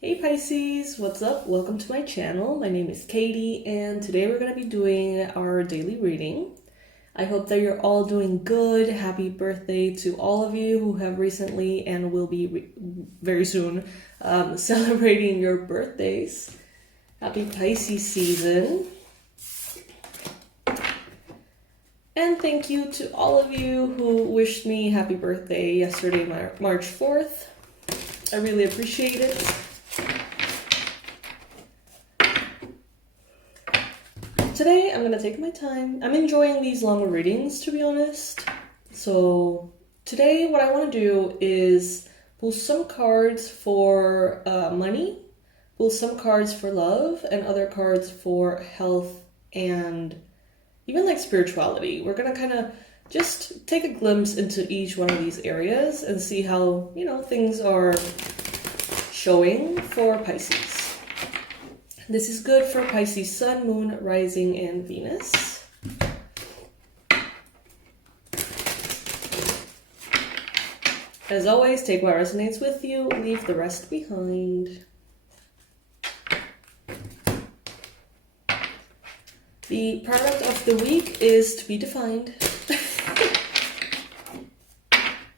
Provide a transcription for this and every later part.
Hey Pisces, what's up? Welcome to my channel. My name is Katie and today we're going to be doing our daily reading. I hope that you're all doing good. Happy birthday to all of you who have recently and will be very soon celebrating your birthdays. Happy Pisces season. And thank you to all of you who wished me happy birthday yesterday, March 4th. I really appreciate it. Today, I'm going to take my time. I'm enjoying these longer readings, to be honest. So today, what I want to do is pull some cards for money, pull some cards for love, and other cards for health and even like spirituality. We're going to kind of just take a glimpse into each one of these areas and see how, things are showing for Pisces. This is good for Pisces Sun, Moon, Rising, and Venus. As always, take what resonates with you, leave the rest behind. The product of the week is to be defined.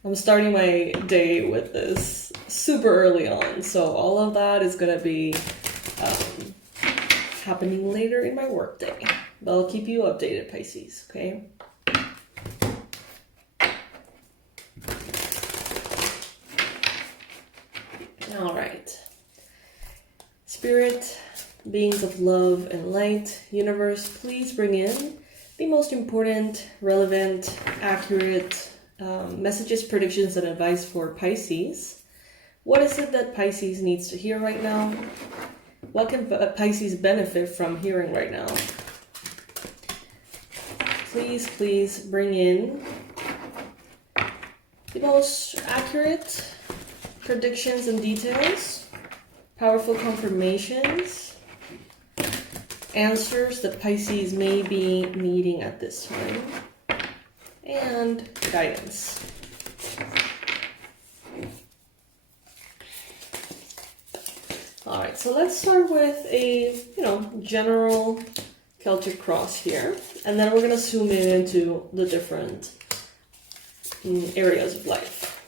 I'm starting my day with this super early on, so all of that is going to be happening later in my workday. But I'll keep you updated, Pisces, okay? All right. Spirit, beings of love and light, universe, please bring in the most important, relevant, accurate messages, predictions, and advice for Pisces. What is it that Pisces needs to hear right now? What can Pisces benefit from hearing right now? Please bring in the most accurate predictions and details, powerful confirmations, answers that Pisces may be needing at this time, and guidance. Alright, so let's start with a, general Celtic cross here, and then we're going to zoom in into the different areas of life.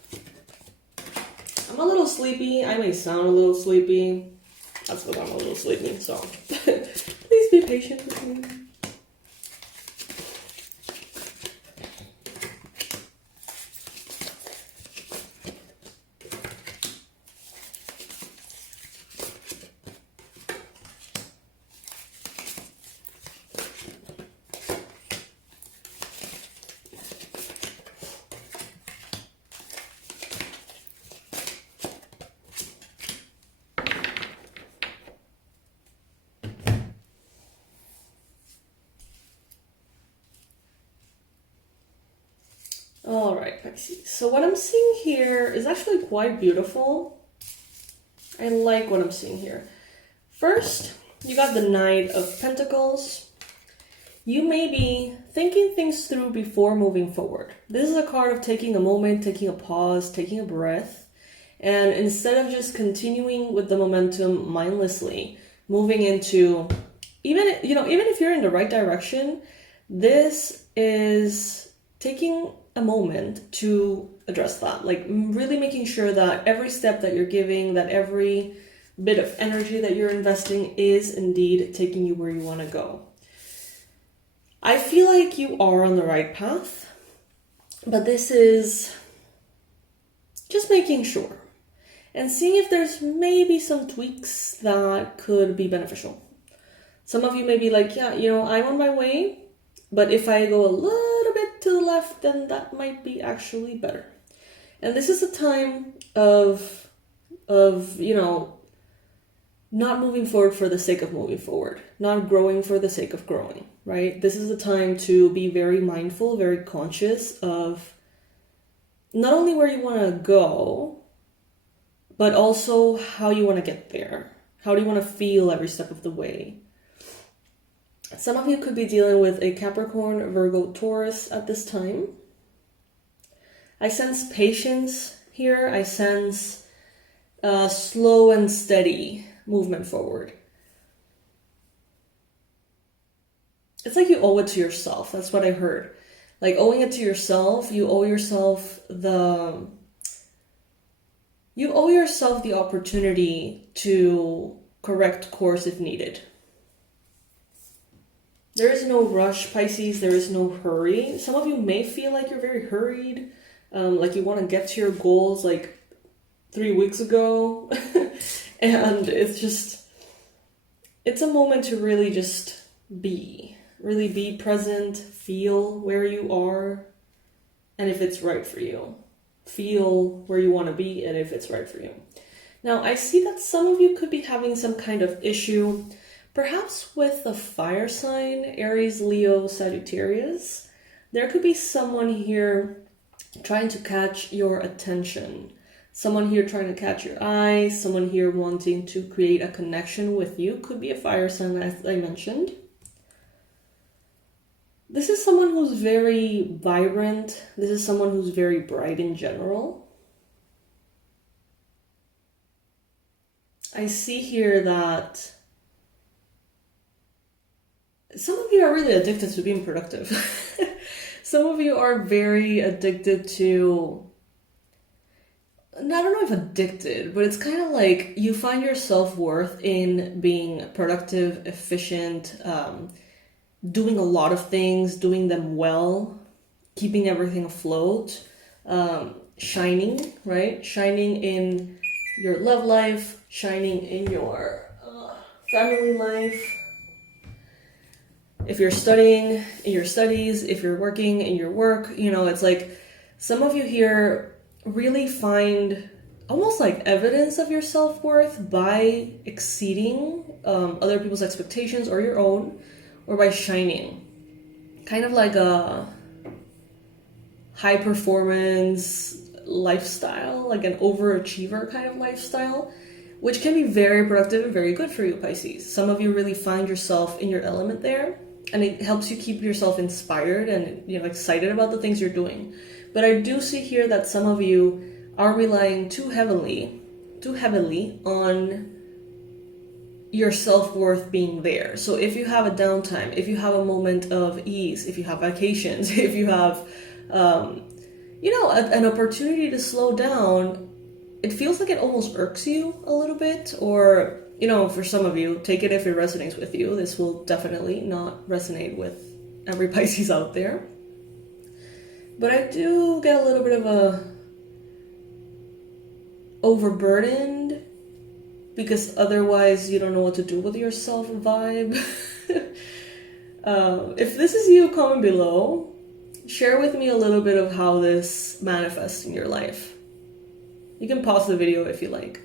I'm a little sleepy. I may sound a little sleepy. That's because I'm a little sleepy, so please be patient with me. All right, Pisces. So what I'm seeing here is actually quite beautiful. I like what I'm seeing here. First, you got the Knight of Pentacles. You may be thinking things through before moving forward. This is a card of taking a moment, taking a pause, taking a breath, and instead of just continuing with the momentum mindlessly, moving into even if you're in the right direction, this is taking a moment to address that, like really making sure that every step that you're giving, that every bit of energy that you're investing is indeed taking you where you want to go. I feel like you are on the right path, but this is just making sure and seeing if there's maybe some tweaks that could be beneficial. Some of you may be like, yeah, I'm on my way, but if I go a little bit to the left, then that might be actually better. And this is a time of not moving forward for the sake of moving forward, not growing for the sake of growing, right? This is a time to be very mindful, very conscious of not only where you want to go, but also how you want to get there. How do you want to feel every step of the way? Some of you could be dealing with a Capricorn, Virgo, Taurus at this time. I sense patience here. I sense slow and steady movement forward. It's like you owe it to yourself. That's what I heard. Like owing it to yourself, you owe yourself the opportunity to correct course if needed. There is no rush, Pisces. There is no hurry. Some of you may feel like you're very hurried, like you want to get to your goals like 3 weeks ago. And it's a moment to really just really be present, feel where you are, and if it's right for you. Feel where you want to be and if it's right for you. Now, I see that some of you could be having some kind of issue, perhaps with the fire sign, Aries, Leo, Sagittarius. There could be someone here trying to catch your attention. Someone here trying to catch your eye. Someone here wanting to create a connection with you. Could be a fire sign, as I mentioned. This is someone who's very vibrant. This is someone who's very bright in general. I see here that some of you are really addicted to being productive. Some of you are very addicted to, I don't know if addicted, but it's kind of like you find your self-worth in being productive, efficient, doing a lot of things, doing them well, keeping everything afloat, shining, right? Shining in your love life, shining in your family life. If you're studying, in your studies, if you're working, in your work, it's like some of you here really find almost like evidence of your self-worth by exceeding other people's expectations or your own, or by shining. Kind of like a high performance lifestyle, like an overachiever kind of lifestyle, which can be very productive and very good for you, Pisces. Some of you really find yourself in your element there, and it helps you keep yourself inspired and excited about the things you're doing. But I do see here that some of you are relying too heavily on your self-worth being there. So if you have a downtime, if you have a moment of ease, if you have vacations, if you have an opportunity to slow down, it feels like it almost irks you a little bit. Or for some of you, take it if it resonates with you. This will definitely not resonate with every Pisces out there, but I do get a little bit of a overburdened because otherwise you don't know what to do with yourself vibe. If this is you, comment below. Share with me a little bit of how this manifests in your life. You can pause the video if you like.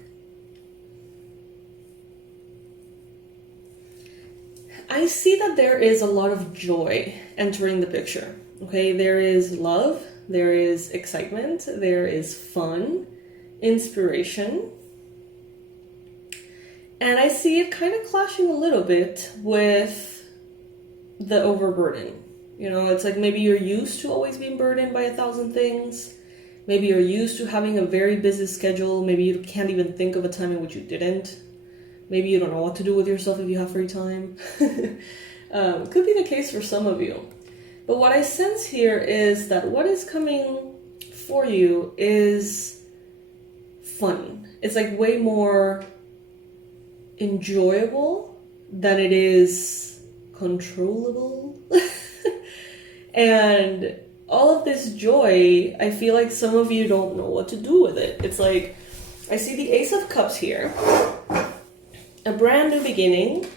I see that there is a lot of joy entering the picture. Okay, there is love, there is excitement, there is fun, inspiration. And I see it kind of clashing a little bit with the overburden. It's like maybe you're used to always being burdened by 1,000 things. Maybe you're used to having a very busy schedule. Maybe you can't even think of a time in which you didn't. Maybe you don't know what to do with yourself if you have free time. Could be the case for some of you. But what I sense here is that what is coming for you is fun. It's like way more enjoyable than it is controllable. And all of this joy, I feel like some of you don't know what to do with it. It's like, I see the Ace of Cups here, a brand new beginning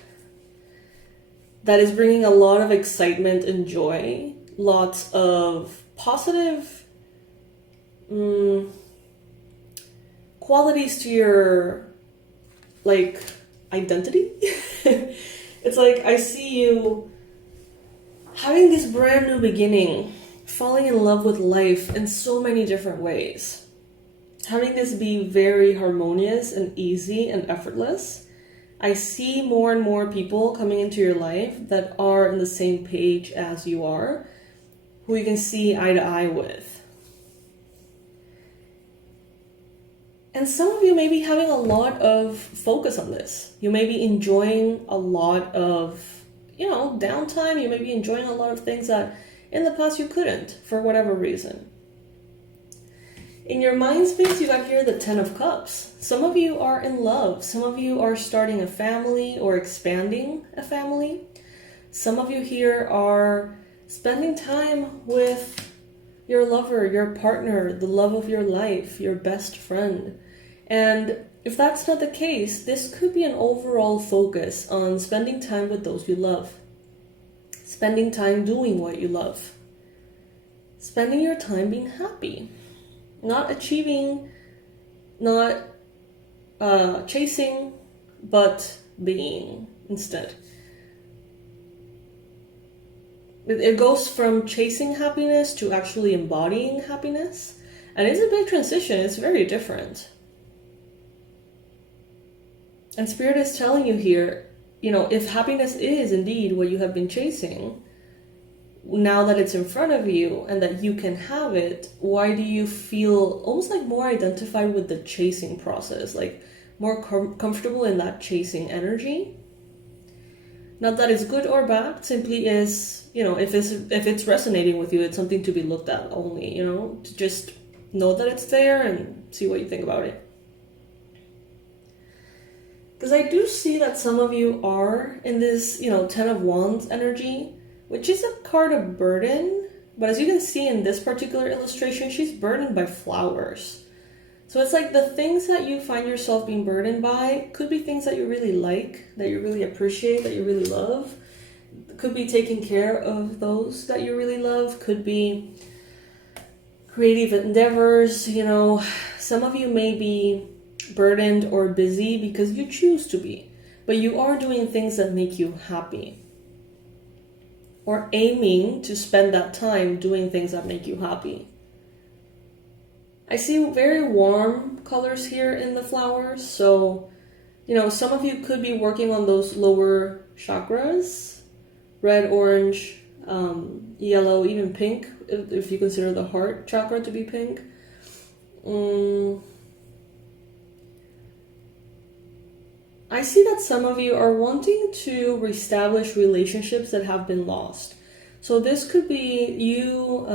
that is bringing a lot of excitement and joy, lots of positive qualities to your identity. It's like I see you having this brand new beginning, falling in love with life in so many different ways, having this be very harmonious and easy and effortless. I see more and more people coming into your life that are on the same page as you are, who you can see eye to eye with. And some of you may be having a lot of focus on this. You may be enjoying a lot of, downtime. You may be enjoying a lot of things that in the past you couldn't for whatever reason. In your mind space, you got here the 10 of Cups. Some of you are in love. Some of you are starting a family or expanding a family. Some of you here are spending time with your lover, your partner, the love of your life, your best friend. And if that's not the case, this could be an overall focus on spending time with those you love. Spending time doing what you love. Spending your time being happy. Not achieving, not chasing, but being instead. It goes from chasing happiness to actually embodying happiness. And it's a big transition. It's very different. And Spirit is telling you here, if happiness is indeed what you have been chasing, now that it's in front of you and that you can have it, why do you feel almost like more identified with the chasing process? Like more comfortable in that chasing energy? Not that it's good or bad, simply is, if it's resonating with you, it's something to be looked at only, to just know that it's there and see what you think about it. Because I do see that some of you are in this, 10 of Wands energy, which is a card of burden. But as you can see in this particular illustration, she's burdened by flowers. So it's like the things that you find yourself being burdened by could be things that you really like, that you really appreciate, that you really love. Could be taking care of those that you really love. Could be creative endeavors. Some of you may be burdened or busy because you choose to be. But you are doing things that make you happy. Or aiming to spend that time doing things that make you happy. I see very warm colors here in the flowers. So, some of you could be working on those lower chakras. Red, orange, yellow, even pink, if you consider the heart chakra to be pink. I see that some of you are wanting to reestablish relationships that have been lost. So this could be you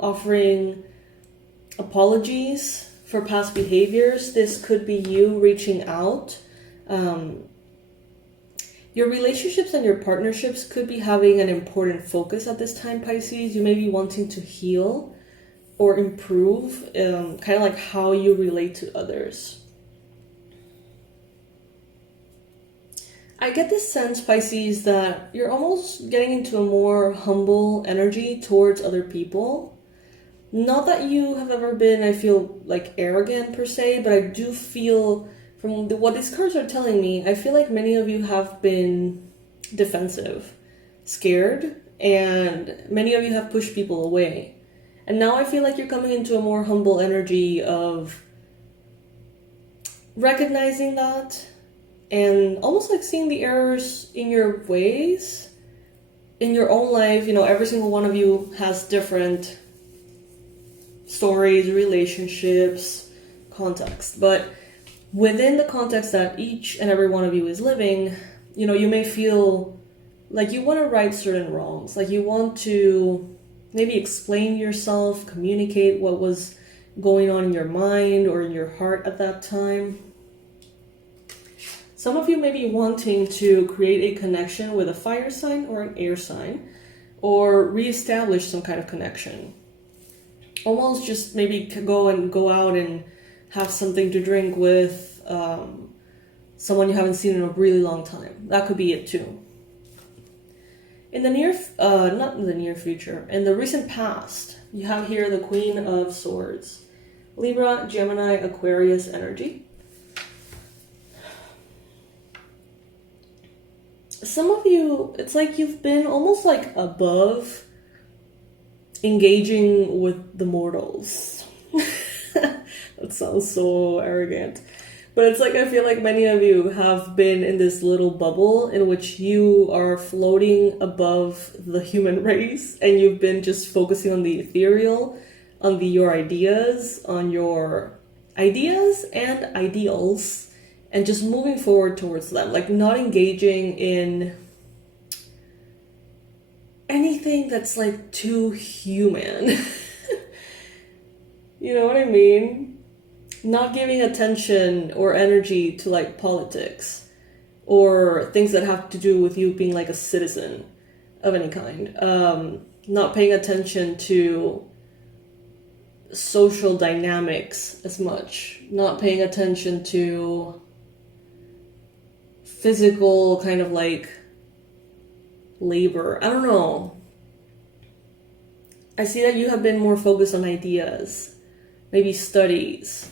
offering apologies for past behaviors. This could be you reaching out. Your relationships and your partnerships could be having an important focus at this time, Pisces. You may be wanting to heal or improve, kind of like how you relate to others. I get this sense, Pisces, that you're almost getting into a more humble energy towards other people. Not that you have ever been, I feel, like arrogant per se, but I do feel, from what these cards are telling me, I feel like many of you have been defensive, scared, and many of you have pushed people away. And now I feel like you're coming into a more humble energy of recognizing that and almost like seeing the errors in your ways, in your own life. Every single one of you has different stories, relationships, context, but within the context that each and every one of you is living, you may feel like you want to right certain wrongs, like you want to maybe explain yourself, communicate what was going on in your mind or in your heart at that time. Some of you may be wanting to create a connection with a fire sign or an air sign, or reestablish some kind of connection. Almost just maybe go out and have something to drink with someone you haven't seen in a really long time. That could be it too. In the not in the near future, in the recent past, you have here the Queen of Swords. Libra, Gemini, Aquarius energy. Some of you, it's like you've been almost like above engaging with the mortals. That sounds so arrogant. But it's like I feel like many of you have been in this little bubble in which you are floating above the human race, and you've been just focusing on the ethereal, on your ideas, on your ideas and ideals and just moving forward towards them, like not engaging in anything that's like too human. You know what I mean? Not giving attention or energy to like politics or things that have to do with you being like a citizen of any kind. Not paying attention to social dynamics as much. Not paying attention to physical kind of like labor. I don't know. I see that you have been more focused on ideas, maybe studies,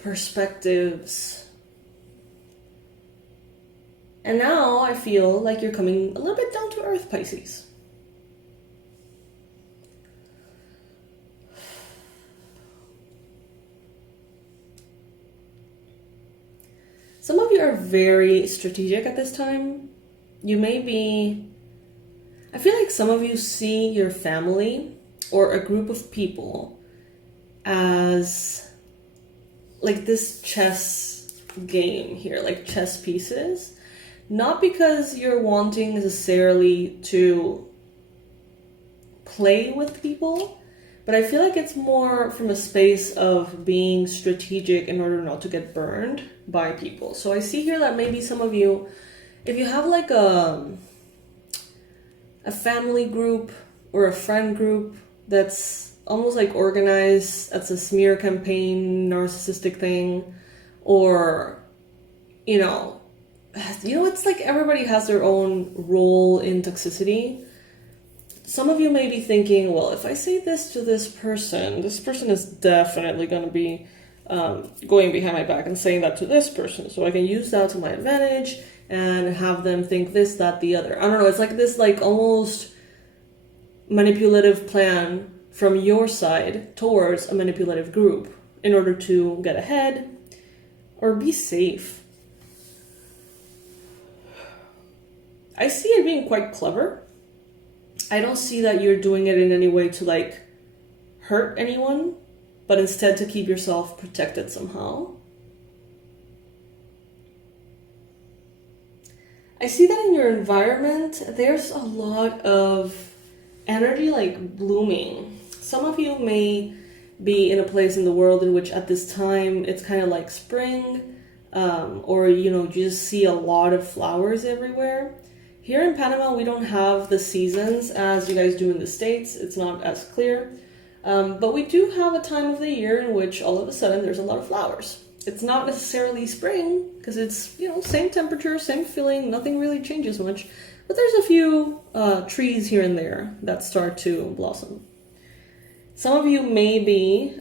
perspectives. And now I feel like you're coming a little bit down to earth, Pisces. Some of you are very strategic at this time. You may be, I feel like some of you see your family or a group of people as like this chess game here, like chess pieces. Not because you're wanting necessarily to play with people, but I feel like it's more from a space of being strategic in order not to get burned by people. So I see here that maybe some of you, if you have like a family group or a friend group that's almost like organized as a smear campaign, narcissistic thing, or, you know, it's like everybody has their own role in toxicity. Some of you may be thinking, well, if I say this to this person is definitely going to be going behind my back and saying that to this person. So I can use that to my advantage and have them think this, that, the other. I don't know. It's like this like almost manipulative plan from your side towards a manipulative group in order to get ahead or be safe. I see it being quite clever. I don't see that you're doing it in any way to like hurt anyone, but instead to keep yourself protected somehow. I see that in your environment, there's a lot of energy like blooming. Some of you may be in a place in the world in which at this time it's kind of like spring, or you just see a lot of flowers everywhere. Here in Panama, we don't have the seasons as you guys do in the States. It's not as clear. But we do have a time of the year in which all of a sudden there's a lot of flowers. It's not necessarily spring because it's, same temperature, same feeling. Nothing really changes much. But there's a few trees here and there that start to blossom. Some of you may be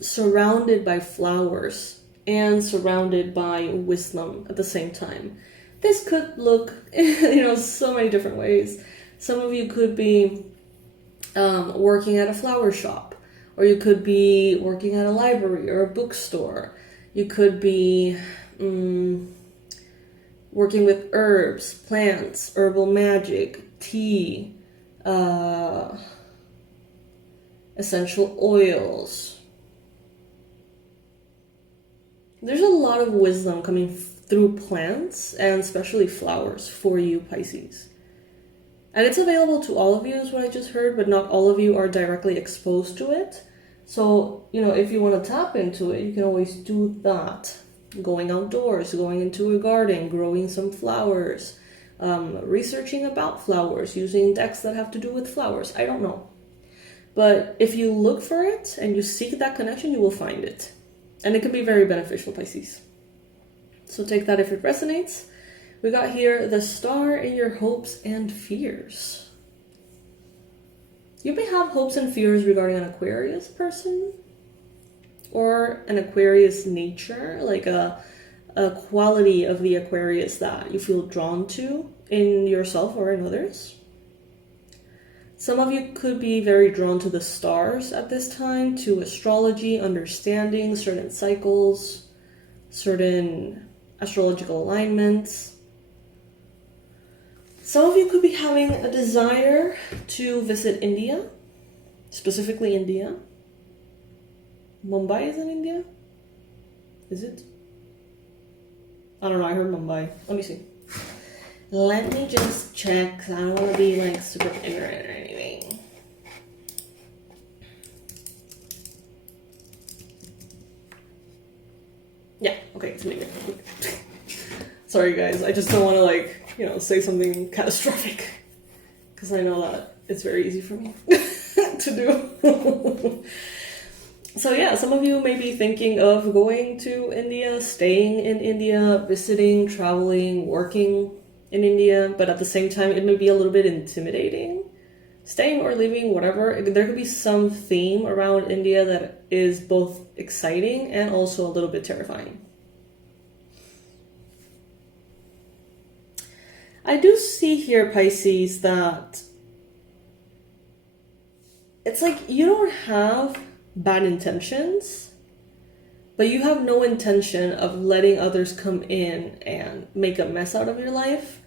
surrounded by flowers and surrounded by wisdom at the same time. This could look, so many different ways. Some of you could be working at a flower shop, or you could be working at a library or a bookstore. You could be working with herbs, plants, herbal magic, tea, essential oils. There's a lot of wisdom coming through plants and especially flowers for you, Pisces. And it's available to all of you is what I just heard, but not all of you are directly exposed to it. So, if you want to tap into it, you can always do that. Going outdoors, going into a garden, growing some flowers, researching about flowers, using decks that have to do with flowers. I don't know. But if you look for it and you seek that connection, you will find it. And it can be very beneficial, Pisces. So take that if it resonates. We got here the star in your hopes and fears. You may have hopes and fears regarding an Aquarius person or an Aquarius nature, like a quality of the Aquarius that you feel drawn to in yourself or in others. Some of you could be very drawn to the stars at this time, to astrology, understanding certain cycles, certain astrological alignments. Some of you could be having a desire to visit India, specifically India. Mumbai is in India? Is it? I don't know, I heard Mumbai. Let me see. Let me just check, 'cause I don't want to be like super ignorant or anything. Yeah, okay, it's India. Sorry guys, I just don't want to like, you know, say something catastrophic. Because I know that it's very easy for me to do. So yeah, some of you may be thinking of going to India, staying in India, visiting, traveling, working in India, but at the same time, it may be a little bit intimidating. Staying or leaving, whatever, there could be some theme around India that is both exciting and also a little bit terrifying. I do see here, Pisces, that it's like you don't have bad intentions, but you have no intention of letting others come in and make a mess out of your life.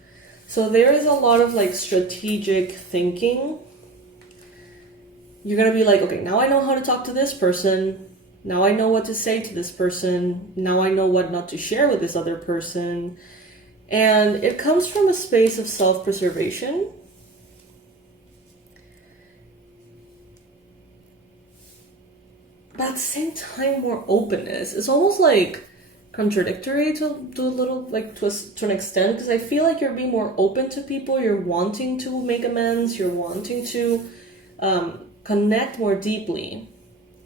So there is a lot of like strategic thinking. You're gonna be like, okay, now I know how to talk to this person. Now I know what to say to this person. Now I know what not to share with this other person. And it comes from a space of self-preservation. But at the same time, more openness. It's almost like contradictory to a little, like to an extent, because I feel like you're being more open to people. You're wanting to make amends. You're wanting to connect more deeply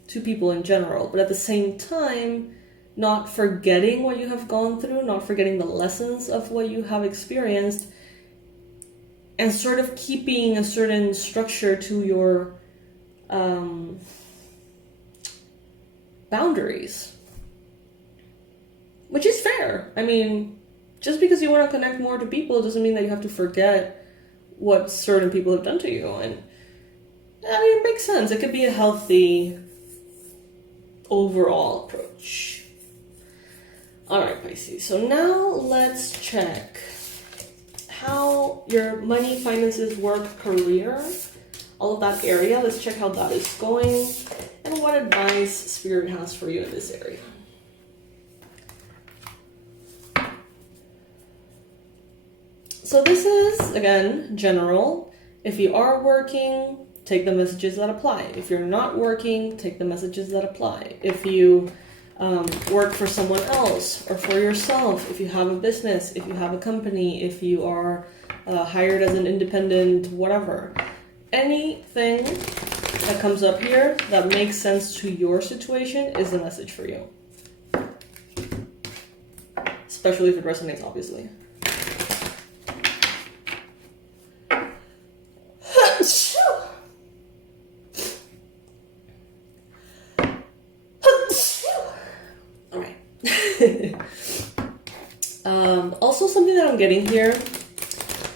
to people in general. But at the same time, not forgetting what you have gone through, not forgetting the lessons of what you have experienced, and sort of keeping a certain structure to your boundaries. Which is fair. I mean, just because you want to connect more to people doesn't mean that you have to forget what certain people have done to you. And I mean, it makes sense. It could be a healthy overall approach. Alright, Pisces. So now let's check how your money, finances, work, career, all of that area. Let's check how that is going and what advice Spirit has for you in this area. So this is, again, general. If you are working, take the messages that apply. If you're not working, take the messages that apply. If you work for someone else or for yourself, if you have a business, if you have a company, if you are hired as an independent, whatever. Anything that comes up here that makes sense to your situation is the message for you. Especially if it resonates, obviously. Also, something that I'm getting here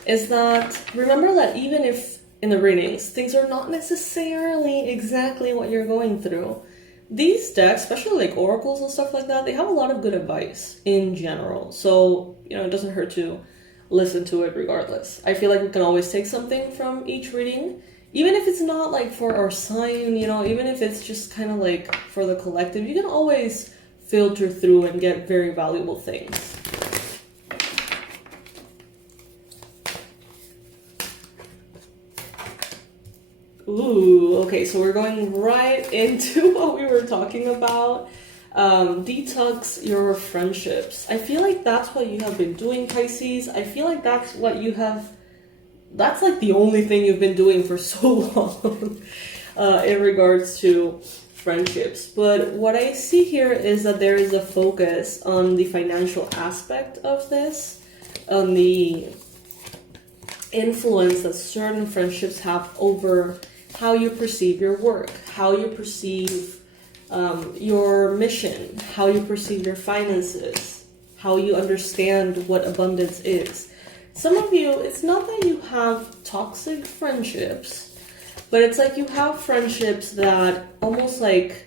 is that remember that even if in the readings things are not necessarily exactly what you're going through, these decks, especially like oracles and stuff like that, they have a lot of good advice in general. So, you know, it doesn't hurt to listen to it regardless. I feel like we can always take something from each reading, even if it's not like for our sign, you know, even if it's just kind of like for the collective, you can always filter through and get very valuable things. Ooh, okay, so we're going right into what we were talking about. Detox your friendships. I feel like that's what you have been doing, Pisces. I feel like that's what you have, that's like the only thing you've been doing for so long in regards to friendships. But what I see here is that there is a focus on the financial aspect of this, on the influence that certain friendships have over how you perceive your work, how you perceive your mission, how you perceive your finances, how you understand what abundance is. Some of you, it's not that you have toxic friendships, but it's like you have friendships that almost like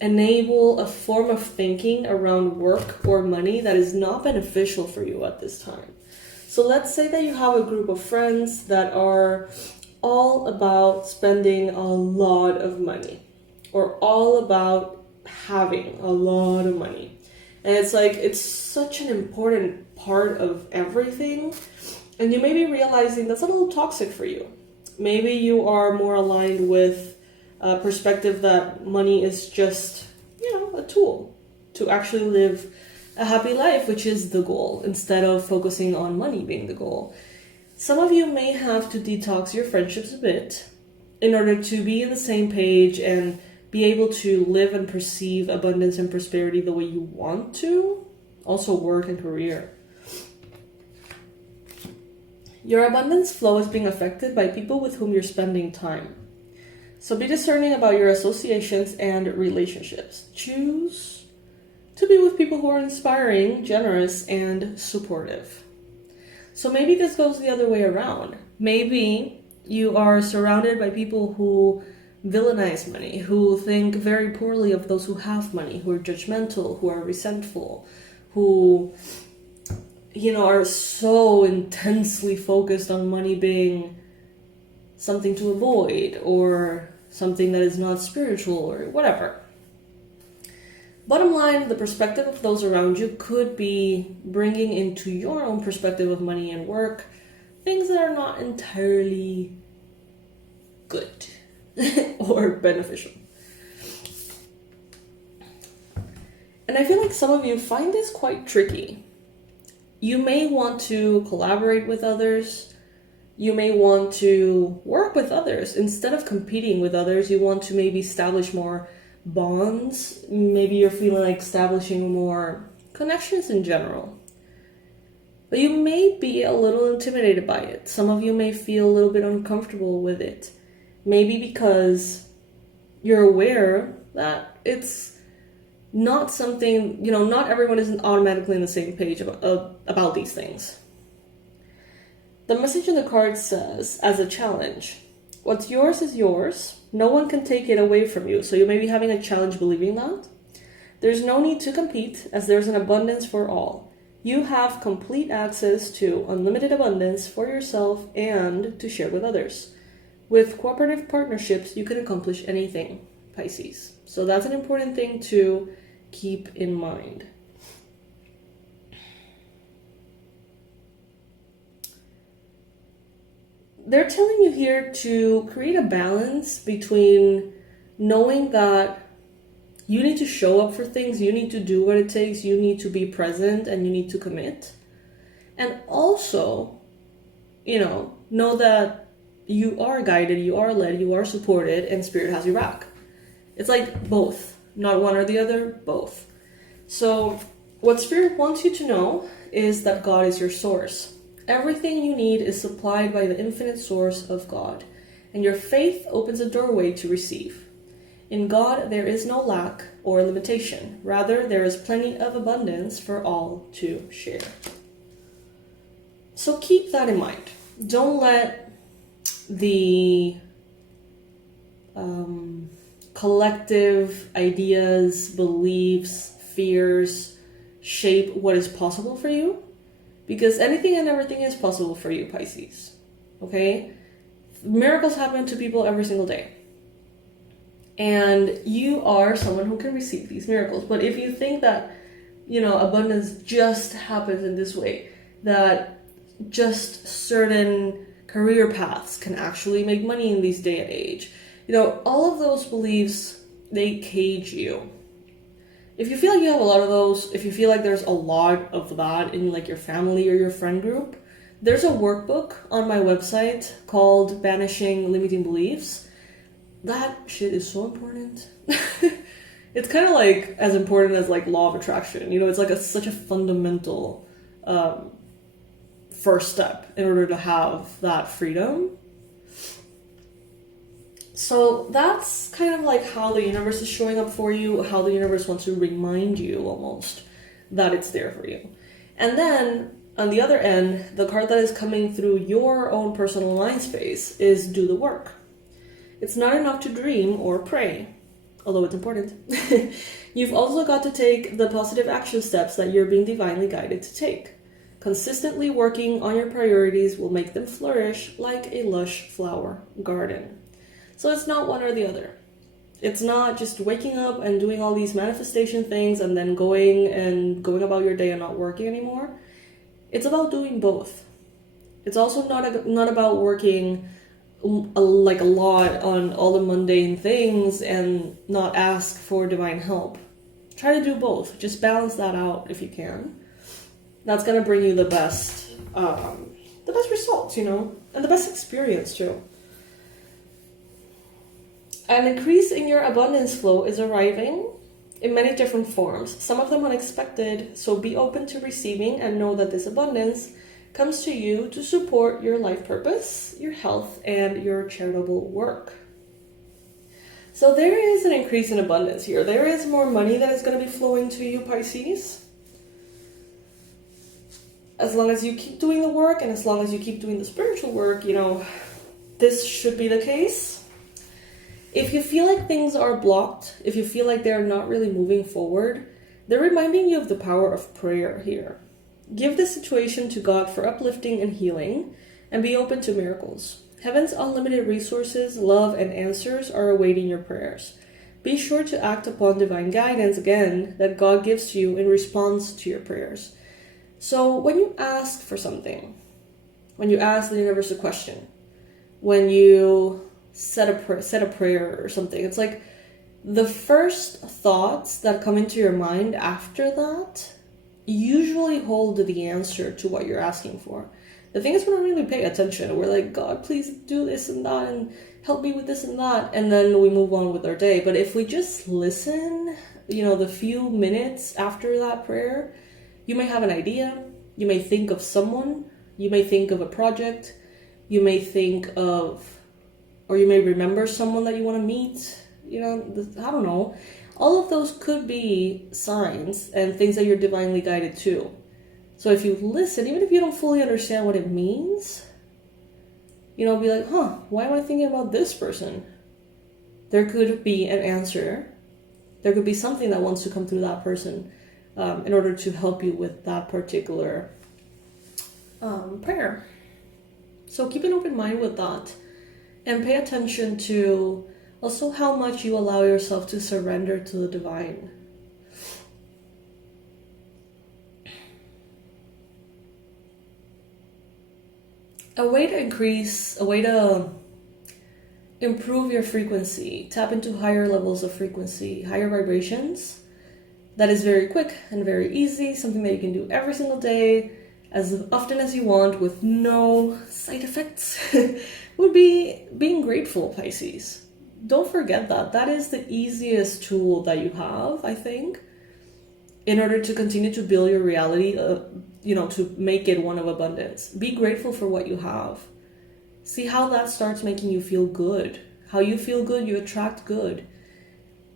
enable a form of thinking around work or money that is not beneficial for you at this time. So let's say that you have a group of friends that are all about spending a lot of money, or all about having a lot of money. And it's like, it's such an important part of everything. And you may be realizing that's a little toxic for you. Maybe you are more aligned with a perspective that money is just, a tool to actually live a happy life, which is the goal, instead of focusing on money being the goal. Some of you may have to detox your friendships a bit in order to be on the same page and be able to live and perceive abundance and prosperity the way you want to. Also work and career. Your abundance flow is being affected by people with whom you're spending time. So be discerning about your associations and relationships. Choose to be with people who are inspiring, generous, and supportive. So maybe this goes the other way around. Maybe you are surrounded by people who villainize money, who think very poorly of those who have money, who are judgmental, who are resentful, who, are so intensely focused on money being something to avoid or something that is not spiritual or whatever. Bottom line, the perspective of those around you could be bringing into your own perspective of money and work things that are not entirely good or beneficial. And I feel like some of you find this quite tricky. You may want to collaborate with others. You may want to work with others. Instead of competing with others, you want to maybe establish more bonds. Maybe you're feeling like establishing more connections in general. But you may be a little intimidated by it. Some of you may feel a little bit uncomfortable with it. Maybe because you're aware that it's not something, not everyone isn't automatically on the same page about these things. The message in the card says, as a challenge, what's yours is yours. No one can take it away from you. So you may be having a challenge believing that. There's no need to compete, as there's an abundance for all. You have complete access to unlimited abundance for yourself and to share with others. With cooperative partnerships, you can accomplish anything, Pisces. So that's an important thing to keep in mind. They're telling you here to create a balance between knowing that you need to show up for things, you need to do what it takes, you need to be present, and you need to commit. And also, know that you are guided, you are led, you are supported, and Spirit has your back. It's like both, not one or the other, both. So what Spirit wants you to know is that God is your source. Everything you need is supplied by the infinite source of God, and your faith opens a doorway to receive. In God, there is no lack or limitation. Rather, there is plenty of abundance for all to share. So keep that in mind. Don't let the collective ideas, beliefs, fears shape what is possible for you. Because anything and everything is possible for you, Pisces. Okay? Miracles happen to people every single day. And you are someone who can receive these miracles. But if you think that, abundance just happens in this way, that just certain career paths can actually make money in this day and age, all of those beliefs, they cage you. If you feel like you have a lot of those, if you feel like there's a lot of that in like your family or your friend group, there's a workbook on my website called Banishing Limiting Beliefs. That shit is so important. It's kind of like as important as like law of attraction. It's like such a fundamental first step in order to have that freedom. So that's kind of like how the universe is showing up for you, how the universe wants to remind you almost that it's there for you. And then on the other end, the card that is coming through your own personal mind space is do the work. It's not enough to dream or pray, although it's important. You've also got to take the positive action steps that you're being divinely guided to take. Consistently working on your priorities will make them flourish like a lush flower garden. So it's not one or the other. It's not just waking up and doing all these manifestation things and then going about your day and not working anymore. It's about doing both. It's also not about working like a lot on all the mundane things and not ask for divine help. Try to do both. Just balance that out if you can. That's gonna bring you the best results, you know, and the best experience too. An increase in your abundance flow is arriving in many different forms, some of them unexpected, so be open to receiving and know that this abundance comes to you to support your life purpose, your health, and your charitable work. So there is an increase in abundance here. There is more money that is going to be flowing to you, Pisces. As long as you keep doing the work and as long as you keep doing the spiritual work, you know, this should be the case. If you feel like things are blocked, if you feel like they're not really moving forward, they're reminding you of the power of prayer here. Give the situation to God for uplifting and healing, and be open to miracles. Heaven's unlimited resources, love, and answers are awaiting your prayers. Be sure to act upon divine guidance again that God gives you in response to your prayers. So when you ask for something, when you ask the universe a question, when you said a prayer or something, it's like the first thoughts that come into your mind after that usually hold the answer to what you're asking for. The thing is, we don't really pay attention. We're like, God, please do this and that and help me with this and that, and then we move on with our day. But if we just listen, you know, the few minutes after that prayer, you may have an idea, you may think of someone, you may think of a project, you may think of, or you may remember someone that you want to meet, you know, I don't know. All of those could be signs and things that you're divinely guided to. So if you listen, even if you don't fully understand what it means, you know, be like, why am I thinking about this person? There could be an answer. There could be something that wants to come through that person in order to help you with that particular prayer. So keep an open mind with that. And pay attention to also how much you allow yourself to surrender to the divine. A way to improve your frequency, tap into higher levels of frequency, higher vibrations. That is very quick and very easy, something that you can do every single day, as often as you want, with no side effects, would be being grateful, Pisces. Don't forget that. That is the easiest tool that you have, I think, in order to continue to build your reality, to make it one of abundance. Be grateful for what you have. See how that starts making you feel good. How you feel good, you attract good.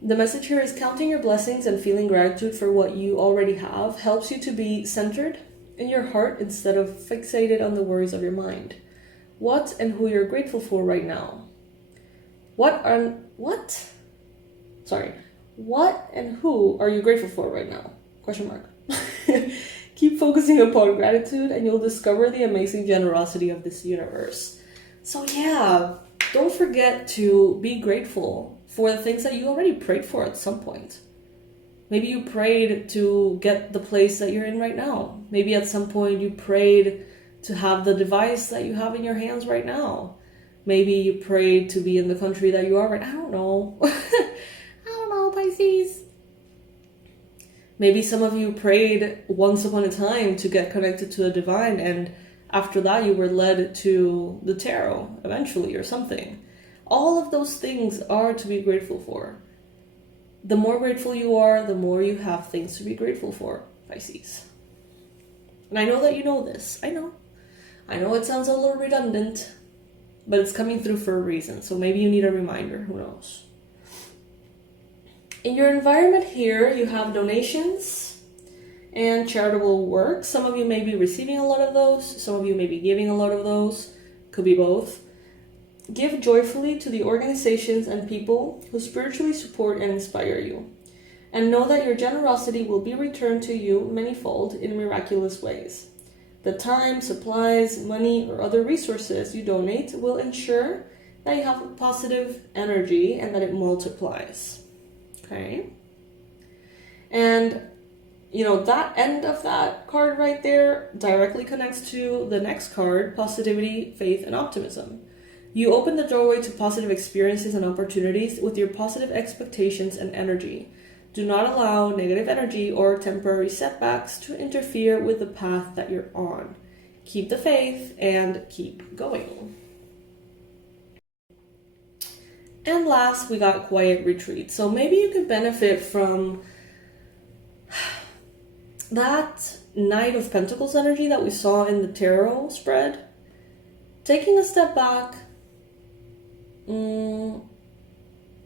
The message here is counting your blessings and feeling gratitude for what you already have helps you to be centered in your heart instead of fixated on the worries of your mind. What and who you're grateful for right now. What and who are you grateful for right now? Question mark. Keep focusing upon gratitude and you'll discover the amazing generosity of this universe. So yeah, don't forget to be grateful for the things that you already prayed for at some point. Maybe you prayed to get the place that you're in right now. Maybe at some point you prayed to have the device that you have in your hands right now. Maybe you prayed to be in the country that you are right now. I don't know. I don't know, Pisces. Maybe some of you prayed once upon a time to get connected to the divine, and after that you were led to the tarot eventually or something. All of those things are to be grateful for. The more grateful you are, the more you have things to be grateful for, Pisces. And I know that you know this. I know it sounds a little redundant, but it's coming through for a reason. So maybe you need a reminder. Who knows? In your environment here, you have donations and charitable work. Some of you may be receiving a lot of those. Some of you may be giving a lot of those. Could be both. Give joyfully to the organizations and people who spiritually support and inspire you. And know that your generosity will be returned to you manifold in miraculous ways. The time, supplies, money, or other resources you donate will ensure that you have a positive energy and that it multiplies. Okay? And you know, that end of that card right there directly connects to the next card, positivity, faith, and optimism. You open the doorway to positive experiences and opportunities with your positive expectations and energy. Do not allow negative energy or temporary setbacks to interfere with the path that you're on. Keep the faith and keep going. And last, we got quiet retreat. So maybe you could benefit from that Knight of Pentacles energy that we saw in the tarot spread. Taking a step back, giving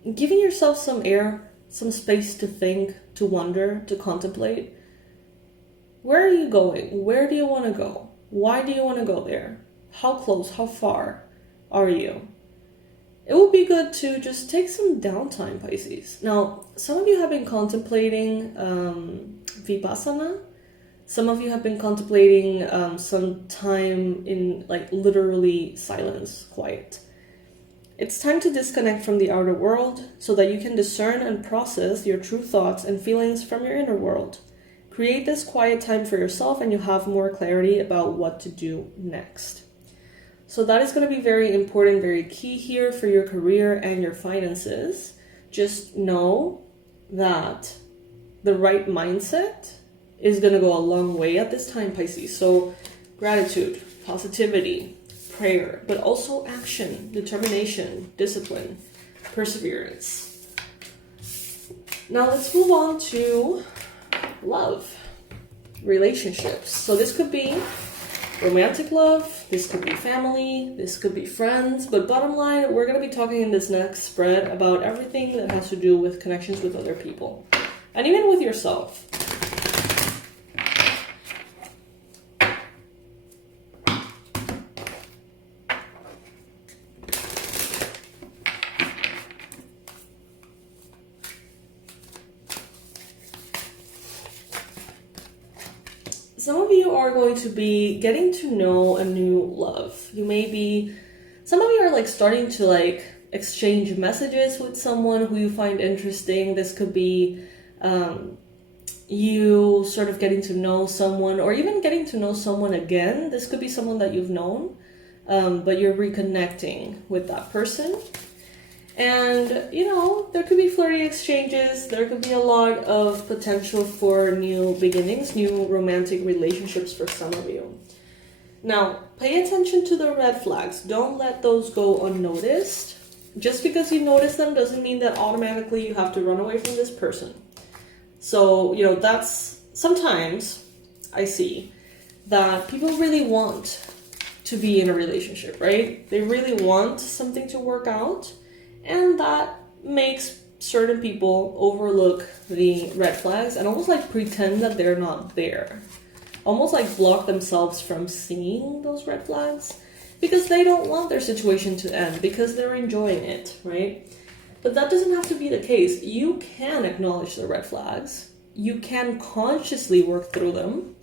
yourself some air, some space to think, to wonder, to contemplate. Where are you going? Where do you want to go? Why do you want to go there? How close, how far are you? It would be good to just take some downtime, Pisces. Now, some of you have been contemplating Vipassana. Some of you have been contemplating some time in like literally silence, quiet. It's time to disconnect from the outer world so that you can discern and process your true thoughts and feelings from your inner world. Create this quiet time for yourself and you'll have more clarity about what to do next. So that is going to be very important, very key here for your career and your finances. Just know that the right mindset is going to go a long way at this time, Pisces. So gratitude, positivity, prayer, but also action, determination, discipline, perseverance. Now let's move on to love, relationships. So this could be romantic love, this could be family, this could be friends, but bottom line, we're going to be talking in this next spread about everything that has to do with connections with other people and even with yourself. Some of you are going to be getting to know a new love. Some of you are like starting to like exchange messages with someone who you find interesting. This could be you sort of getting to know someone or even getting to know someone again. This could be someone that you've known, but you're reconnecting with that person. And, you know, there could be flirty exchanges. There could be a lot of potential for new beginnings, new romantic relationships for some of you. Now, pay attention to the red flags. Don't let those go unnoticed. Just because you notice them doesn't mean that automatically you have to run away from this person. So, you know, that's sometimes I see that people really want to be in a relationship, right? They really want something to work out. And that makes certain people overlook the red flags and almost like pretend that they're not there. Almost like block themselves from seeing those red flags because they don't want their situation to end, because they're enjoying it, right? But that doesn't have to be the case. You can acknowledge the red flags. You can consciously work through them.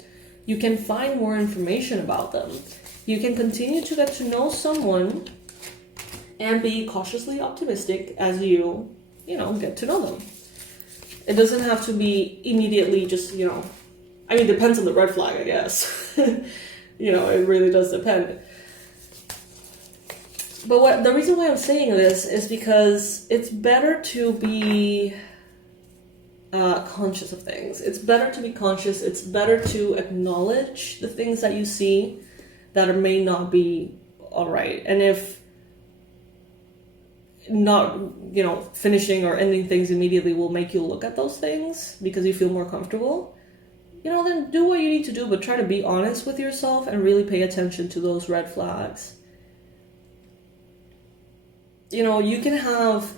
You can find more information about them. You can continue to get to know someone and be cautiously optimistic as you get to know them. It doesn't have to be immediately just, I mean, it depends on the red flag, I guess. It really does depend. But the reason why I'm saying this is because it's better to be conscious of things. It's better to be conscious. It's better to acknowledge the things that you see that may not be all right. And if not, finishing or ending things immediately will make you look at those things because you feel more comfortable, then do what you need to do, but try to be honest with yourself and really pay attention to those red flags. You can have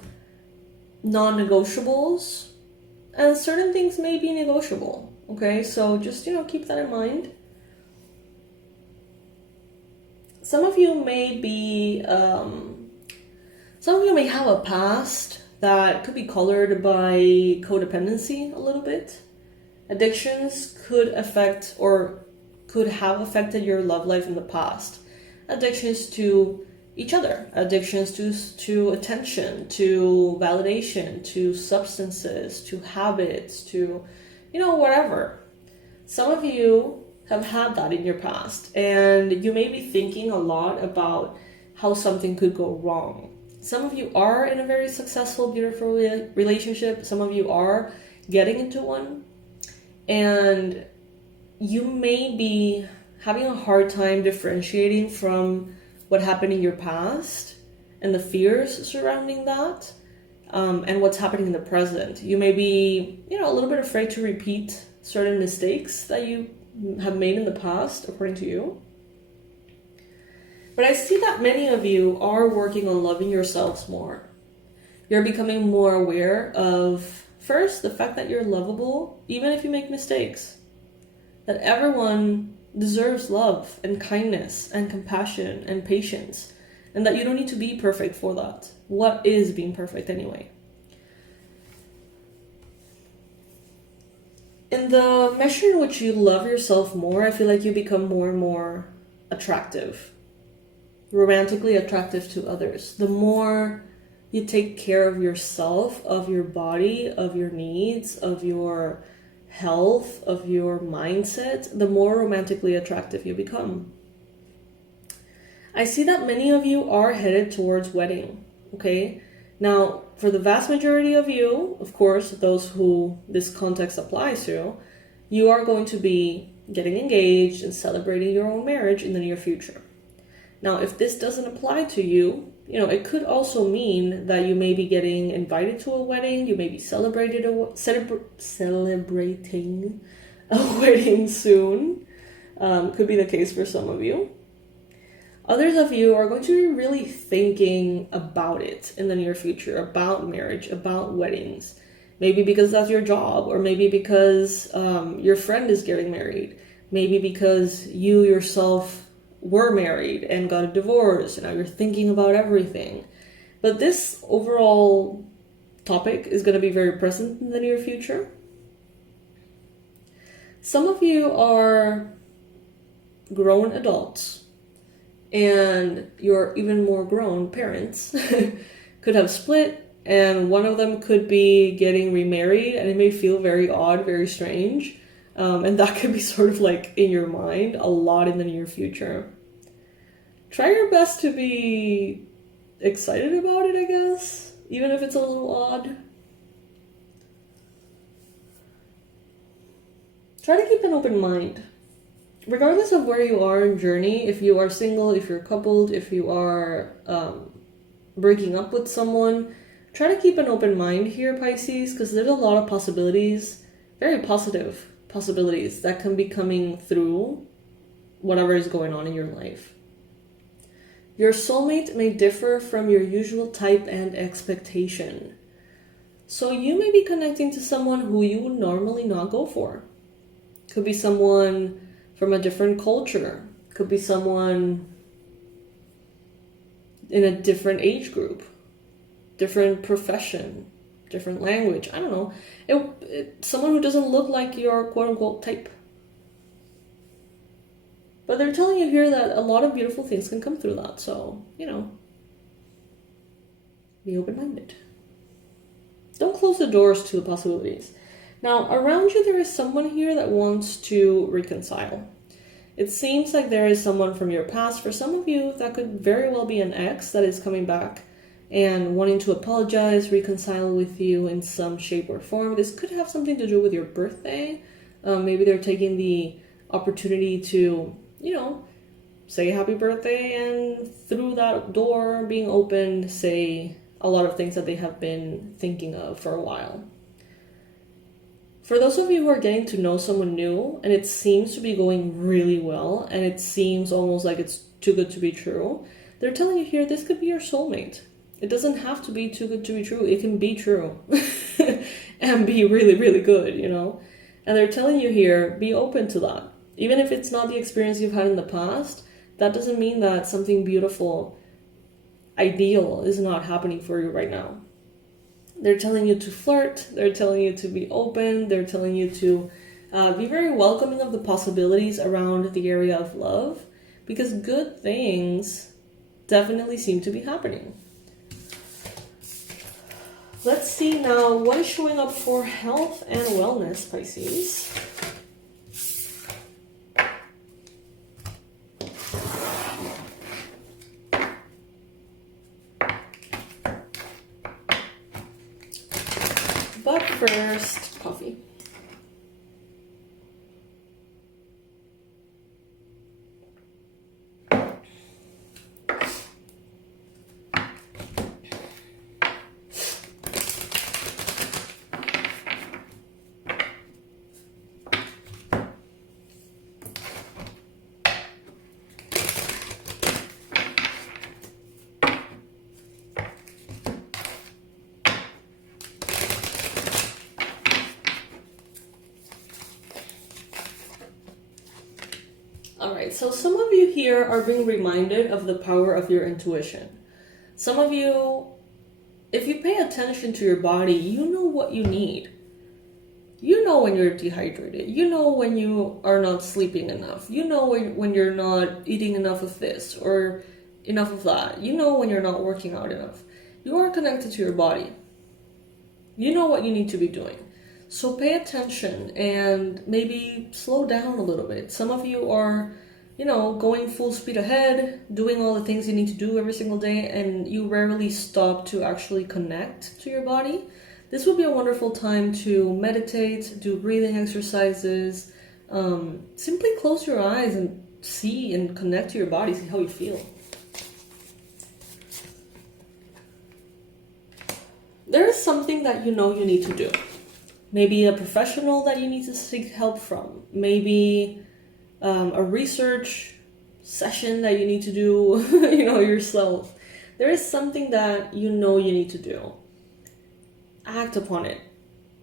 non-negotiables and certain things may be negotiable. Okay, so just, keep that in mind. Some of you may have a past that could be colored by codependency a little bit. Addictions could affect or could have affected your love life in the past. Addictions to each other. Addictions to attention, to validation, to substances, to habits, to, whatever. Some of you have had that in your past, and you may be thinking a lot about how something could go wrong. Some of you are in a very successful, beautiful relationship. Some of you are getting into one, and you may be having a hard time differentiating from what happened in your past and the fears surrounding that, and what's happening in the present. You may be, a little bit afraid to repeat certain mistakes that you have made in the past, according to you. But I see that many of you are working on loving yourselves more. You're becoming more aware of, first, the fact that you're lovable, even if you make mistakes. That everyone deserves love and kindness and compassion and patience, and that you don't need to be perfect for that. What is being perfect anyway? In the measure in which you love yourself more, I feel like you become more and more attractive, romantically attractive to others. The more you take care of yourself, of your body, of your needs, of your health, of your mindset, the more romantically attractive you become. I see that many of you are headed towards wedding, okay? Now, for the vast majority of you, of course, those who this context applies to, you are going to be getting engaged and celebrating your own marriage in the near future. Now, if this doesn't apply to you, it could also mean that you may be getting invited to a wedding, you may be celebrating a wedding soon. Could be the case for some of you. Others of you are going to be really thinking about it in the near future, about marriage, about weddings. Maybe because that's your job, or maybe because your friend is getting married. Maybe because you yourself were married and got a divorce, and now you're thinking about everything. But this overall topic is going to be very present in the near future. Some of you are grown adults, and your even more grown parents could have split, and one of them could be getting remarried, and it may feel very odd, very strange. And that could be sort of like in your mind a lot in the near future. Try your best to be excited about it, I guess, even if it's a little odd. Try to keep an open mind. Regardless of where you are in journey, if you are single, if you're coupled, if you are breaking up with someone, try to keep an open mind here, Pisces, because there's a lot of possibilities, very positive possibilities that can be coming through whatever is going on in your life. Your soulmate may differ from your usual type and expectation. So you may be connecting to someone who you would normally not go for. Could be someone from a different culture. Could be someone in a different age group, different profession, different language. I don't know. Someone who doesn't look like your quote-unquote type. But they're telling you here that a lot of beautiful things can come through that. So, be open-minded. Don't close the doors to the possibilities. Now, around you, there is someone here that wants to reconcile. It seems like there is someone from your past. For some of you, that could very well be an ex that is coming back and wanting to apologize, reconcile with you in some shape or form. This could have something to do with your birthday. Maybe they're taking the opportunity to, say happy birthday, and through that door being opened, say a lot of things that they have been thinking of for a while. For those of you who are getting to know someone new, and it seems to be going really well, and it seems almost like it's too good to be true, they're telling you here this could be your soulmate. It doesn't have to be too good to be true. It can be true and be really, really good, And they're telling you here, be open to that. Even if it's not the experience you've had in the past, that doesn't mean that something beautiful, ideal is not happening for you right now. They're telling you to flirt. They're telling you to be open. They're telling you to be very welcoming of the possibilities around the area of love, because good things definitely seem to be happening. Let's see now what is showing up for health and wellness, Pisces. But first, coffee. Alright, so some of you here are being reminded of the power of your intuition. Some of you, if you pay attention to your body, you know what you need. You know when you're dehydrated. You know when you are not sleeping enough. You know when you're not eating enough of this or enough of that. You know when you're not working out enough. You are connected to your body. You know what you need to be doing. So pay attention and maybe slow down a little bit. Some of you are, going full speed ahead, doing all the things you need to do every single day, and you rarely stop to actually connect to your body. This would be a wonderful time to meditate, do breathing exercises, simply close your eyes and see and connect to your body, see how you feel. There is something that you know you need to do. Maybe a professional that you need to seek help from. Maybe a research session that you need to do, yourself. There is something that you know you need to do. Act upon it.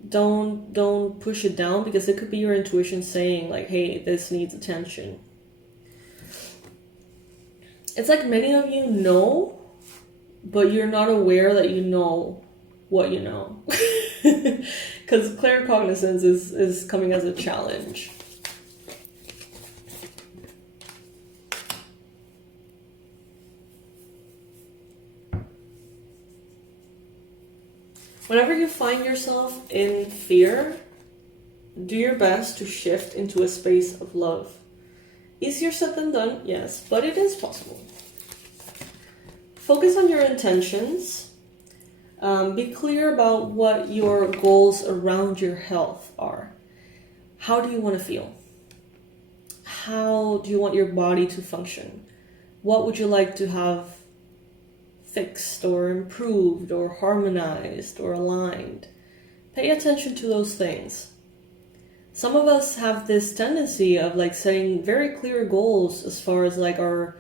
Don't push it down, because it could be your intuition saying like, hey, this needs attention. It's like many of you know, but you're not aware that you know what you know. Because claircognizance is coming as a challenge. Whenever you find yourself in fear, do your best to shift into a space of love. Easier said than done, yes, but it is possible. Focus on your intentions. Be clear about what your goals around your health are. How do you want to feel? How do you want your body to function? What would you like to have fixed or improved or harmonized or aligned? Pay attention to those things. Some of us have this tendency of like setting very clear goals as far as like our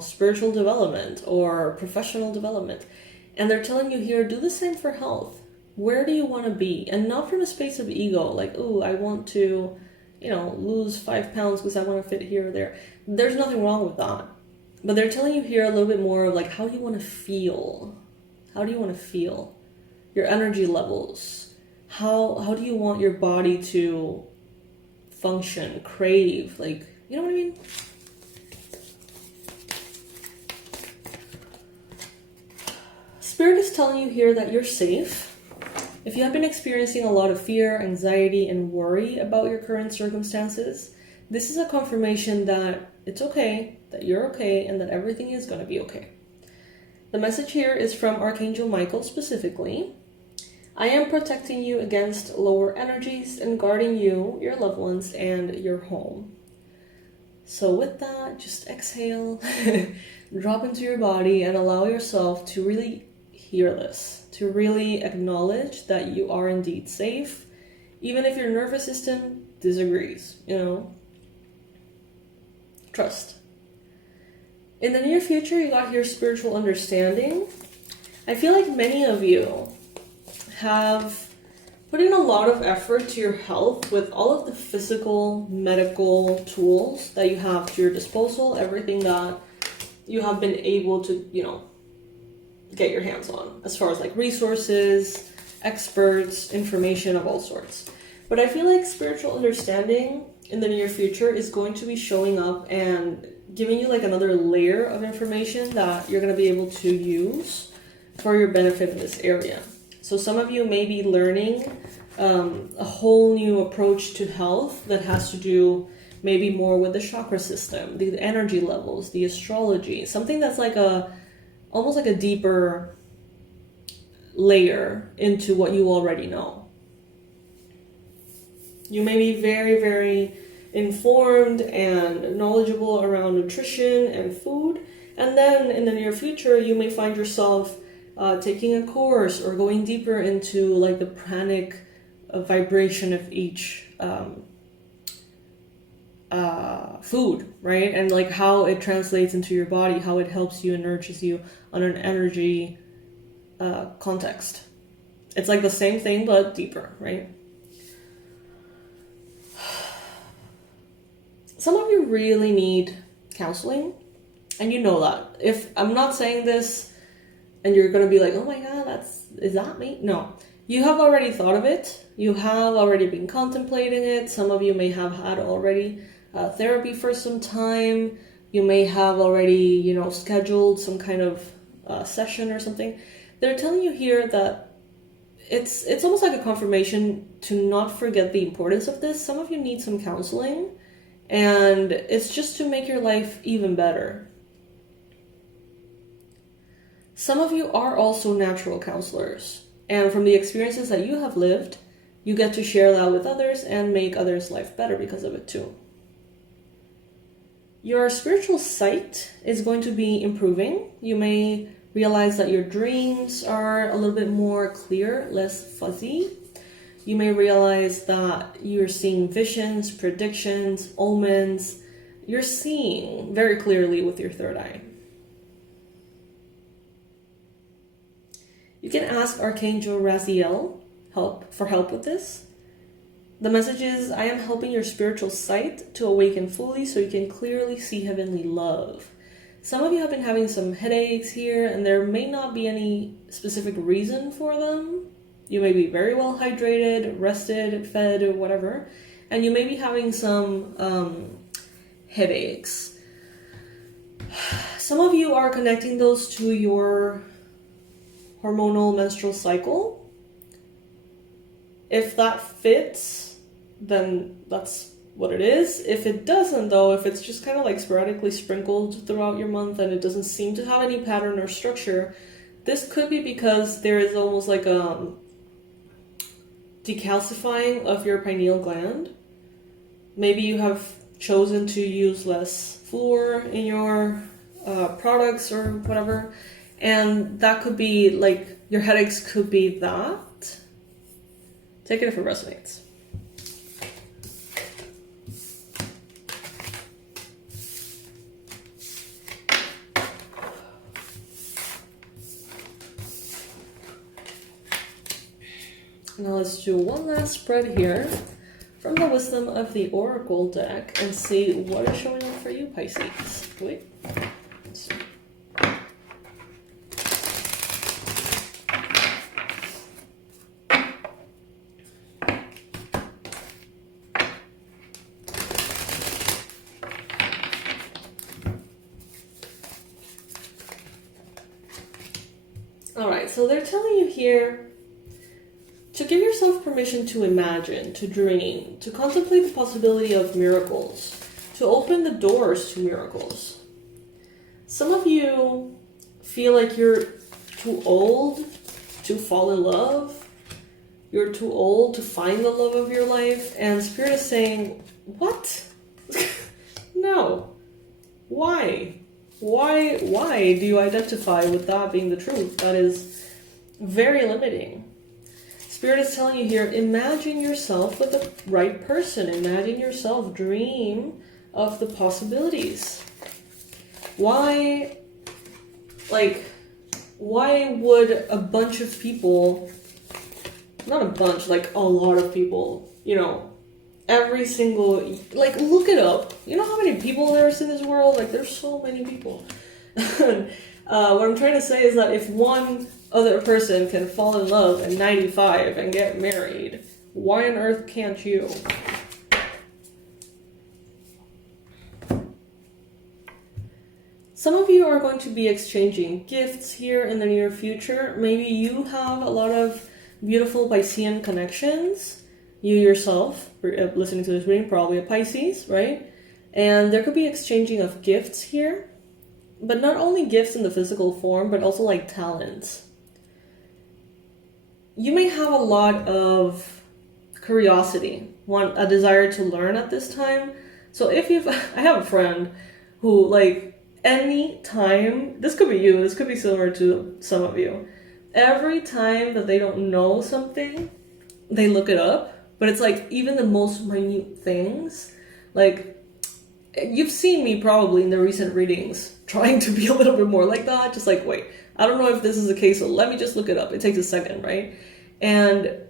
spiritual development or professional development. And they're telling you here, do the same for health. Where do you want to be? And not from a space of ego, like, oh, I want to, lose 5 pounds because I want to fit here or there. There's nothing wrong with that. But they're telling you here a little bit more of like, how do you want to feel? How do you want to feel? Your energy levels. How do you want your body to function, crave? Like, you know what I mean? Spirit is telling you here that you're safe. If you have been experiencing a lot of fear, anxiety, and worry about your current circumstances, this is a confirmation that it's okay, that you're okay, and that everything is going to be okay. The message here is from Archangel Michael specifically. I am protecting you against lower energies and guarding you, your loved ones, and your home. So with that, just exhale, drop into your body, and allow yourself to really hear this, to really acknowledge that you are indeed safe, even if your nervous system disagrees, Trust. In the near future, you got here spiritual understanding. I feel like many of you have put in a lot of effort to your health with all of the physical, medical tools that you have to your disposal, everything that you have been able to, get your hands on, as far as like resources, experts, information of all sorts. But I feel like spiritual understanding in the near future is going to be showing up and giving you like another layer of information that you're going to be able to use for your benefit in this area. So some of you may be learning a whole new approach to health that has to do maybe more with the chakra system, the energy levels, the astrology, something that's like almost like a deeper layer into what you already know. You may be very, very informed and knowledgeable around nutrition and food, and then in the near future you may find yourself taking a course or going deeper into like the pranic vibration of each food, right? And like how it translates into your body, how it helps you and nourishes you on an energy context. It's like the same thing but deeper, right? Some of you really need counseling, and you know that. If I'm not saying this and you're going to be like, oh my god, is that me? No. You have already thought of it. You have already been contemplating it. Some of you may have had already therapy for some time. You may have already, scheduled some kind of session or something. They're telling you here that it's almost like a confirmation to not forget the importance of this. Some of you need some counseling, and it's just to make your life even better. Some of you are also natural counselors, and from the experiences that you have lived, you get to share that with others and make others' life better because of it too. Your spiritual sight is going to be improving. You may realize that your dreams are a little bit more clear, less fuzzy. You may realize that you're seeing visions, predictions, omens. You're seeing very clearly with your third eye. You can ask Archangel Raziel for help with this. The message is, I am helping your spiritual sight to awaken fully so you can clearly see heavenly love. Some of you have been having some headaches here, and there may not be any specific reason for them. You may be very well hydrated, rested, fed, or whatever, and you may be having some headaches. Some of you are connecting those to your hormonal menstrual cycle. If that fits, then that's what it is. If it doesn't, though, if it's just kind of like sporadically sprinkled throughout your month and it doesn't seem to have any pattern or structure, this could be because there is almost like a decalcifying of your pineal gland. Maybe you have chosen to use less fluor in your products or whatever, and that could be like your headaches could be that. Take it if it resonates. Now let's do one last spread here from the Wisdom of the Oracle deck and see what is showing up for you, Pisces. Wait. Let's see. Alright, so they're telling you here to give yourself permission to imagine, to dream, to contemplate the possibility of miracles, to open the doors to miracles. Some of you feel like you're too old to fall in love. You're too old to find the love of your life, and Spirit is saying, what? No. Why? Why do you identify with that being the truth? That is very limiting. Spirit is telling you here, imagine yourself with the right person. Imagine yourself, dream of the possibilities. Why would a bunch of people, not a bunch, like a lot of people, every single, look it up. You know how many people there's in this world? There's so many people. What I'm trying to say is that if one other person can fall in love at 95 and get married, why on earth can't you? Some of you are going to be exchanging gifts here in the near future. Maybe you have a lot of beautiful Piscean connections. You yourself, listening to this reading, probably a Pisces, right? And there could be exchanging of gifts here. But not only gifts in the physical form, but also like talents. You may have a lot of curiosity, a desire to learn at this time. So I have a friend who, like, any time, this could be you, this could be similar to some of you. Every time that they don't know something, they look it up. But it's like even the most minute things, like, you've seen me probably in the recent readings trying to be a little bit more like that. Just like, wait, I don't know if this is the case, so let me just look it up. It takes a second, right? And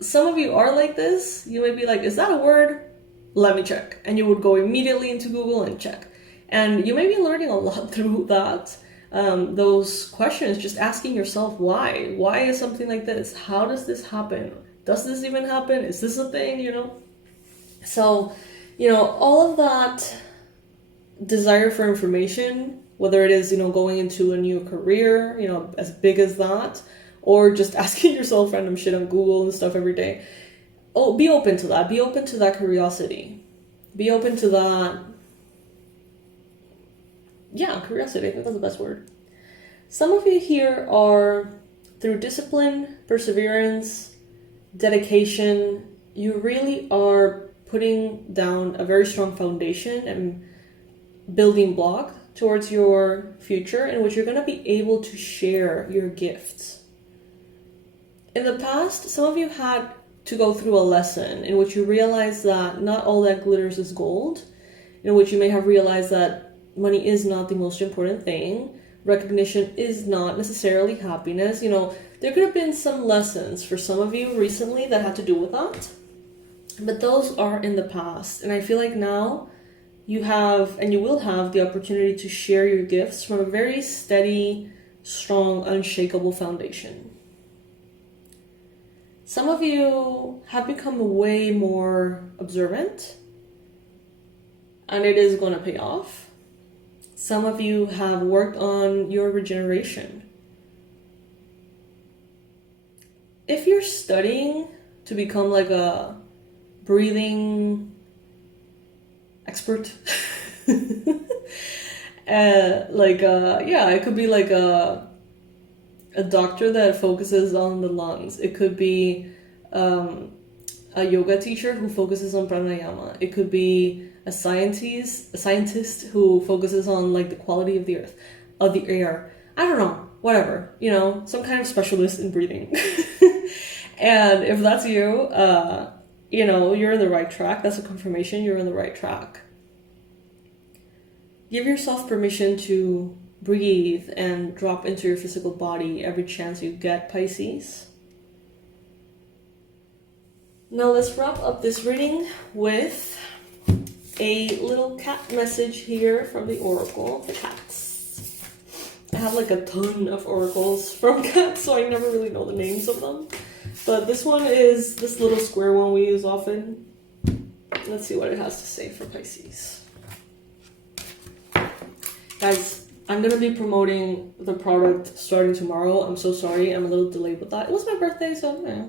some of you are like this. You may be like, is that a word? Let me check. And you would go immediately into Google and check. And you may be learning a lot through that. Those questions, just asking yourself why. Why is something like this? How does this happen? Does this even happen? Is this a thing, So, all of that desire for information, whether it is, going into a new career, as big as that, or just asking yourself random shit on Google and stuff every day. Oh, be open to that. Be open to that curiosity. Be open to that. Yeah, curiosity. I think that's the best word. Some of you here are, through discipline, perseverance, dedication, you really are putting down a very strong foundation and building block towards your future in which you're going to be able to share your gifts. In the past, some of you had to go through a lesson in which you realize that not all that glitters is gold, in which you may have realized that money is not the most important thing, recognition is not necessarily happiness. There could have been some lessons for some of you recently that had to do with that, but those are in the past. And I feel like now you have, and you will have, the opportunity to share your gifts from a very steady, strong, unshakable foundation. Some of you have become way more observant, and it is going to pay off. Some of you have worked on your regeneration. If you're studying to become like a breathing expert, it could be like a doctor that focuses on the lungs. It could be a yoga teacher who focuses on pranayama. It could be a scientist who focuses on like the quality of the air. I don't know, whatever, some kind of specialist in breathing. And if that's you, you're in the right track. That's a confirmation you're in the right track. Give yourself permission to breathe and drop into your physical body every chance you get, Pisces. Now let's wrap up this reading with a little cat message here from the oracle, the cats. I have like a ton of oracles from cats, so I never really know the names of them. But this one is this little square one we use often. Let's see what it has to say for Pisces. Guys, I'm going to be promoting the product starting tomorrow. I'm so sorry. I'm a little delayed with that. It was my birthday, so yeah.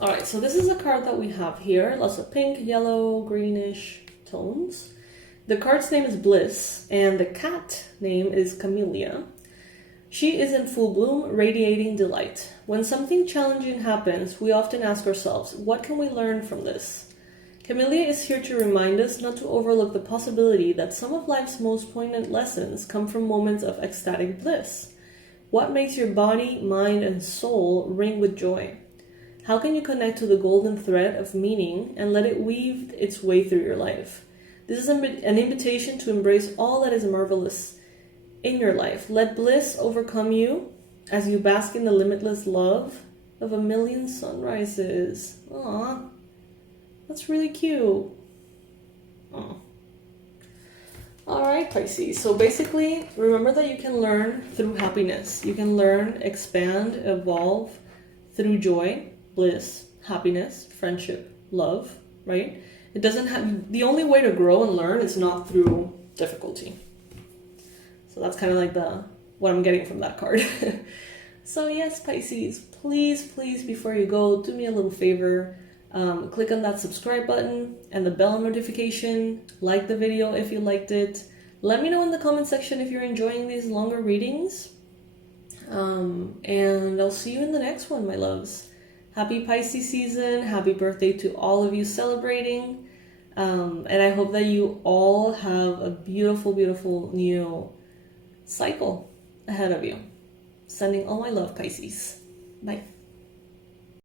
Alright, so this is a card that we have here. Lots of pink, yellow, greenish tones. The card's name is Bliss, and the cat name is Camellia. She is in full bloom, radiating delight. When something challenging happens, we often ask ourselves, what can we learn from this? Camellia is here to remind us not to overlook the possibility that some of life's most poignant lessons come from moments of ecstatic bliss. What makes your body, mind, and soul ring with joy? How can you connect to the golden thread of meaning and let it weave its way through your life? This is an invitation to embrace all that is marvelous in your life. Let bliss overcome you as you bask in the limitless love of a million sunrises. Aw, that's really cute. Aw. Alright, Pisces. So basically, remember that you can learn through happiness. You can learn, expand, evolve through joy, bliss, happiness, friendship, love, right? It doesn't have, the only way to grow and learn is not through difficulty. So that's kind of like what I'm getting from that card. So yes, Pisces, please, before you go, do me a little favor. Click on that subscribe button and the bell notification. Like the video if you liked it. Let me know in the comment section if you're enjoying these longer readings. And I'll see you in the next one, my loves. Happy Pisces season. Happy birthday to all of you celebrating. And I hope that you all have a beautiful, beautiful new cycle ahead of you. Sending all my love, Pisces. Bye.